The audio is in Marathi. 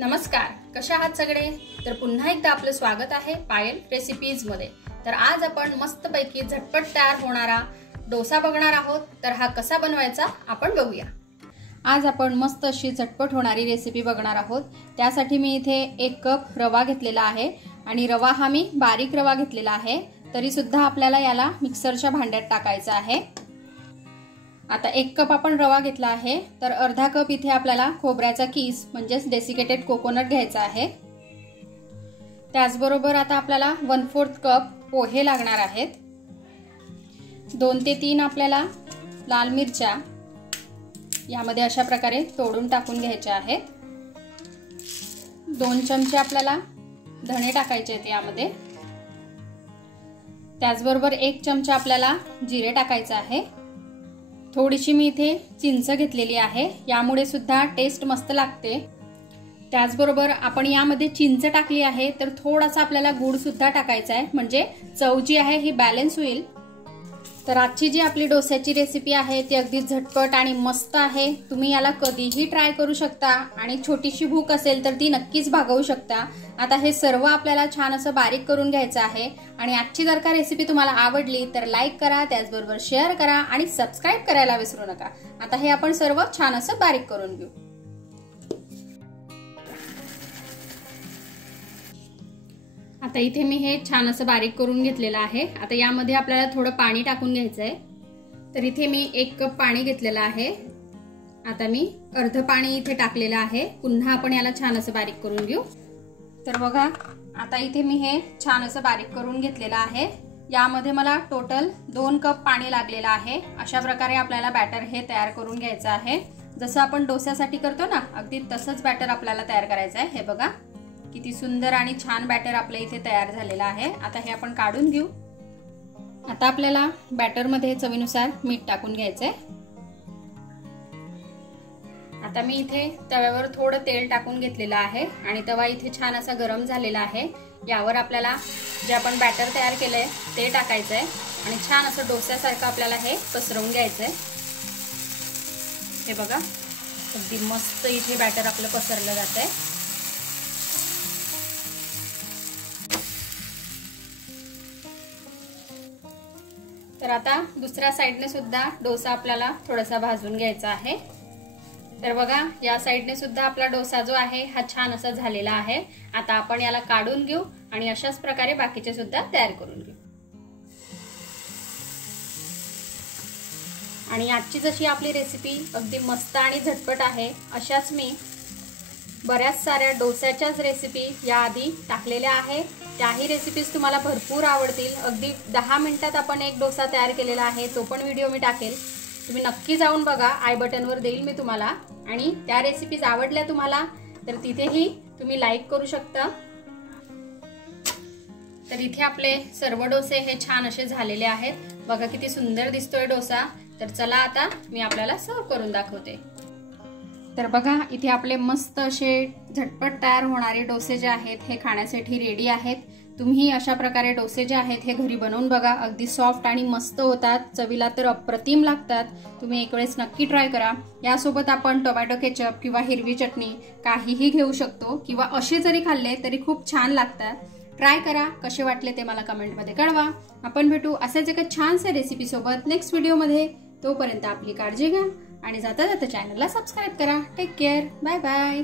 नमस्कार, कशा आहात सगळे? तर पुन्हा एकदा आपलं स्वागत आहे पायल रेसिपीज मध्ये। तर आज आपण मस्तपैकी झटपट तयार होणारा डोसा बघणार आहोत। तर हा कसा बनवायचा आपण बघूया। आज आपण मस्त अशी झटपट होणारी रेसिपी बघणार आहोत। त्यासाठी मी इथे 1 कप रवा घेतलेला आहे आणि रवा हा मी बारीक रवा घेतलेला आहे, तरी सुद्धा आपल्याला याला मिक्सरच्या भांड्यात टाकायचा आहे। आता 1 कप आपण रवा घेतला आहे, तर अर्धा कप इथे आपल्याला खोबऱ्याचा किस म्हणजेच डेसिकेटेड कोकोनट घ्यायचा आहे। त्याचबरोबर आता आपल्याला 1/4 कप पोहे लागणार आहेत। 2 ते 3 आपल्याला लाल मिरच्या यामध्ये अशा प्रकारे तोडून टाकून घ्यायच्या आहेत। 2 चमचे आपल्याला धणे टाकायचे आहेत यामध्ये। त्याचबरोबर 1 चमचा आपल्याला जिरे टाकायचे आहे। थोडीशी मी इथे चिंच घेतलेली आहे, यामुळे सुद्धा टेस्ट मस्त लागते। त्याचबरोबर आपण यामध्ये चिंच टाकली आहे, तर थोडासा आपल्याला गूळ सुद्धा टाकायचा आहे, म्हणजे चव जी आहे ही बॅलन्स होईल। तर आजची जी आपली डोस्याची रेसिपी आहे ती अगदी झटपट आणि मस्त आहे। तुम्ही याला कधीही ट्राय करू शकता आणि छोटीशी भूक असेल तर ती नक्कीच भागवू शकता। आता हे सर्व आपल्याला छान असं बारीक करून घ्यायचं आहे आणि आजची जर का रेसिपी तुम्हाला आवडली तर लाईक करा, त्याचबरोबर शेअर करा आणि सबस्क्राइब करायला विसरू नका। आता हे आपण सर्व छान असं बारीक करून घेऊ। आता इथे मी हे छान असं बारीक करून घेतलेलं आहे। आता यामध्ये आपल्याला थोडं पाणी टाकून घ्यायचं आहे। तर इथे मी 1 कप पाणी घेतलेलं आहे। आता मी अर्ध पाणी इथे टाकलेलं आहे। पुन्हा आपण याला छान असं बारीक करून घेऊ। तर बघा, आता इथे मी हे छान असं बारीक करून घेतलेलं आहे। यामध्ये मला टोटल 2 कप पाणी लागलेलं आहे। अशा प्रकारे आपल्याला बॅटर हे तयार करून घ्यायचं आहे। जसं आपण डोस्यासाठी करतो ना, अगदी तसंच बॅटर आपल्याला तयार करायचं आहे। हे बघा किती सुंदर आणि छान बॅटर आपल्या इथे तयार झालेला आहे। आता हे आपण काढून घेऊ। आता आपल्याला बॅटर मध्ये चवीनुसार मीठ टाकून घ्यायचंय। आता मी इथे तव्यावर थोडं तेल टाकून घेतलेलं आहे आणि तवा इथे छान असा गरम झालेला आहे। यावर आपल्याला जे आपण बॅटर तयार केलंय ते टाकायचंय आणि छान असं डोस्यासारखं आपल्याला हे पसरवून घ्यायचंय। हे बघा अगदी मस्त इथे बॅटर आपलं पसरलं जातंय। तर आता दुसऱ्या साइडने सुद्धा डोसा आपल्याला थोडासा भाजून घ्यायचा आहे। तर बघा, या साइडने सुद्धा आपला डोसा जो आहे हा छान असा झालेला आहे। आता आपण याला काढून घेऊ आणि अशाच प्रकारे बाकीचे सुद्धा तयार करून घेऊ। आणि आजची जशी आपली रेसिपी अगदी मस्त आणि झटपट आहे, अशाच मी बऱ्याच साऱ्या डोस्याच्याच रेसिपी याआधी टाकलेल्या आहे। त्याही रेसिपीज तुम्हाला भरपूर आवडतील। अगदी 10 मिनिटात आपण एक डोसा तयार केलेला आहे, तो पण व्हिडिओ मी टाकेल। तुम्ही नक्की जाऊन बघा, आय बटनवर देईल मी तुम्हाला। आणि त्या रेसिपीज आवडल्या तुम्हाला तर तिथेही तुम्ही लाईक करू शकता। तर इथे आपले सर्व डोसे हे छान असे झालेले आहेत। बघा किती सुंदर दिसतोय डोसा। तर चला आता मी आपल्याला सर्व करून दाखवते। तर बघा, इथे आपले मस्त असे झटपट तयार होणारे डोसे जे आहेत हे खाण्यासाठी रेडी आहेत। तुम्ही अशा प्रकारे डोसे जे आहेत हे घरी बनवून बघा, अगदी सॉफ्ट आणि मस्त होतात। चवीला तर अप्रतिम लागतात। तुम्ही एक वेळेस नक्की ट्राय करा। यासोबत आपण टोमॅटो केचप किंवा हिरवी चटणी काहीही घेऊ शकतो, किंवा असे जरी खाल्ले तरी खूप छान लागतात। ट्राय करा, कसे वाटले ते मला कमेंटमध्ये कळवा। आपण भेटू असेच एका छानशा रेसिपी सोबत नेक्स्ट व्हिडिओमध्ये। तोपर्यंत आपली काळजी घ्या आणि जाता जाता चॅनलला सबस्क्राइब करा। Take care, bye bye.